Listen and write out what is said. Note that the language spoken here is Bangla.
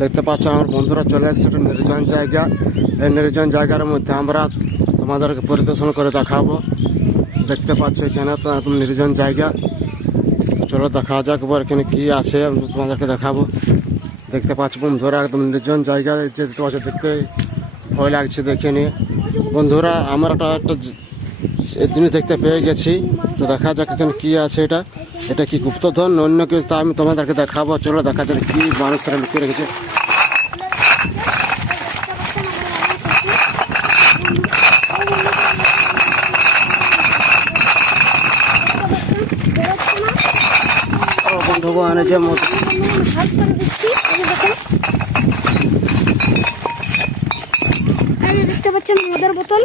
দেখতে পাচ্ছ আমার বন্ধুরা চলে এসছে একটা নির্জন জায়গা। এই নির্জন জায়গার মধ্যে আমরা তোমাদেরকে পরিদর্শন করে দেখাবো। দেখতে পাচ্ছ এখানে তো একদম নির্জন জায়গা। চলো দেখা যাক এবার এখানে কি আছে তোমাদেরকে দেখাবো। দেখতে পাচ্ছ বন্ধুরা একদম নির্জন জায়গা, যে দেখতে ভয় লাগছে দেখে নিয়ে। বন্ধুরা আমরা একটা জিনিস দেখতে পেয়ে গেছি, তো দেখা যাক এখানে কি আছে। এটা কি গুপ্তধন অন্য কিছু, তা আমি তোমাদেরকে দেখাবো। চলো দেখা যাক কি মানুষরা লুকিয়ে রেখেছে। বন্ধুগণ যে দেখতে পাচ্ছেন মদের বোতল।